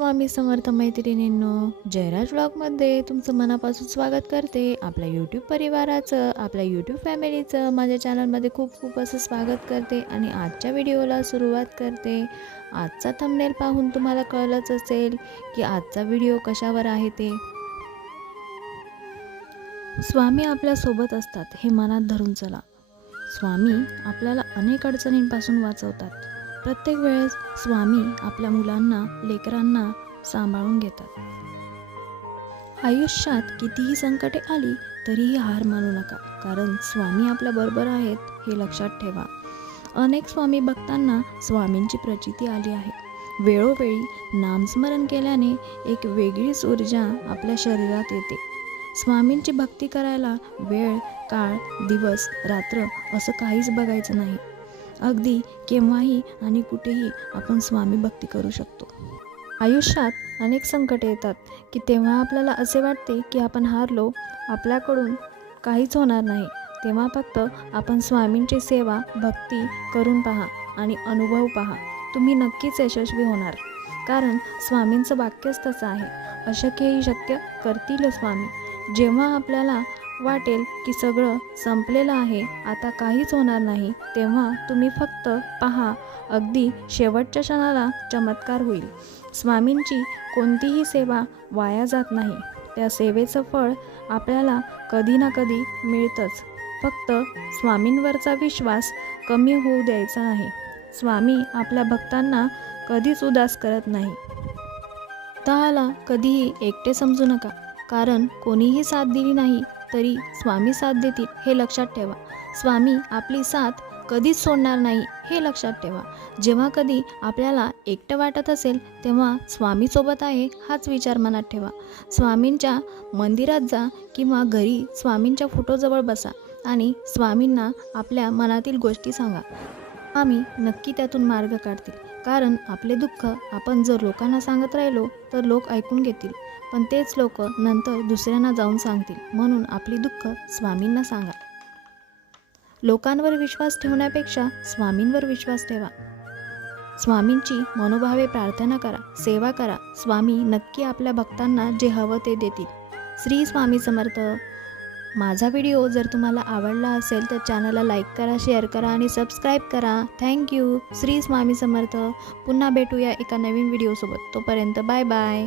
स्वामी समर्थ मैत्रिणींनो जयराज ब्लॉगमध्ये तुमचं मनापासून स्वागत करते. आपल्या यूट्यूब परिवाराचं आपल्या यूट्यूब फॅमिलीचं माझ्या चॅनलमध्ये खूप खूप असं स्वागत करते आणि आजच्या व्हिडिओला सुरुवात करते. आजचा थंबनेल पाहून तुम्हाला कळलंच असेल की आजचा व्हिडिओ कशावर आहे ते. स्वामी आपल्यासोबत असतात हे मनात धरून चला. स्वामी आपल्याला अनेक अडचणींपासून वाचवतात. प्रत्येक वेळेस स्वामी आपल्या मुलांना लेकरांना सांभाळून घेतात. आयुष्यात कितीही संकटे आली तरीही हार मानू नका. कारण स्वामी आपल्या बरोबर आहेत हे लक्षात ठेवा. अनेक स्वामी भक्तांना स्वामींची प्रचिती आली आहे. वेळोवेळी नामस्मरण केल्याने एक वेगळीच ऊर्जा आपल्या शरीरात येते. स्वामींची भक्ती करायला वेळ काळ दिवस रात्र असं काहीच बघायचं नाही. अगदी केव्हाही आणि कुठेही आपण स्वामी भक्ती करू शकतो. आयुष्यात अनेक संकटे येतात की तेव्हा आपल्याला असे वाटते की आपण हारलो आपल्याकडून काहीच होणार नाही. तेव्हा फक्त आपण स्वामींची सेवा भक्ती करून पहा आणि अनुभव पहा. तुम्ही नक्कीच यशस्वी होणार. कारण स्वामींचं वाक्यच तसं आहे. अशक्यही शक्य करतील स्वामी. जेव्हा आपल्याला वाटेल की सगळं संपलेलं आहे आता काहीच होणार नाही तेव्हा तुम्ही फक्त पहा अगदी शेवटच्या क्षणाला चमत्कार होईल. स्वामींची कोणतीही सेवा वाया जात नाही. त्या सेवेचं फळ आपल्याला कधी ना कधी मिळतंच. फक्त स्वामींवरचा विश्वास कमी होऊ द्यायचा नाही. स्वामी आपल्या भक्तांना कधीच उदास करत नाही. स्वतःला कधीही एकटे समजू नका. कारण कोणीही साथ दिली नाही तरी स्वामी साथ देतील हे लक्षात ठेवा. स्वामी आपली साथ कधीच सोडणार नाही हे लक्षात ठेवा. जेव्हा कधी आपल्याला एकटं वाटत असेल तेव्हा स्वामीसोबत आहे हाच विचार मनात ठेवा. स्वामींच्या मंदिरात जा किंवा घरी स्वामींच्या फोटोजवळ बसा आणि स्वामींना आपल्या मनातील गोष्टी सांगा. आम्ही नक्की त्यातून मार्ग काढतील. कारण आपले दुःख आपण जर लोकांना सांगत राहिलो तर लोक ऐकून घेतील. पण तेच लोक नंतर दुसऱ्यांना जाऊन सांगतील. म्हणून आपली दुःख स्वामींना सांगा. लोकांवर विश्वास ठेवण्यापेक्षा स्वामींवर विश्वास ठेवा. स्वामींची मनोभावे प्रार्थना करा सेवा करा. स्वामी नक्की आपल्या भक्तांना जे हवं ते देतील. श्री स्वामी समर्थ. माझा व्हिडिओ जर तुम्हाला आवडला असेल तर चॅनलला लाईक करा शेअर करा आणि सबस्क्राईब करा. Thank you Shri Swami Samarth. पुन्हा भेटूया एका नवीन व्हिडिओसोबत. तोपर्यंत बाय बाय.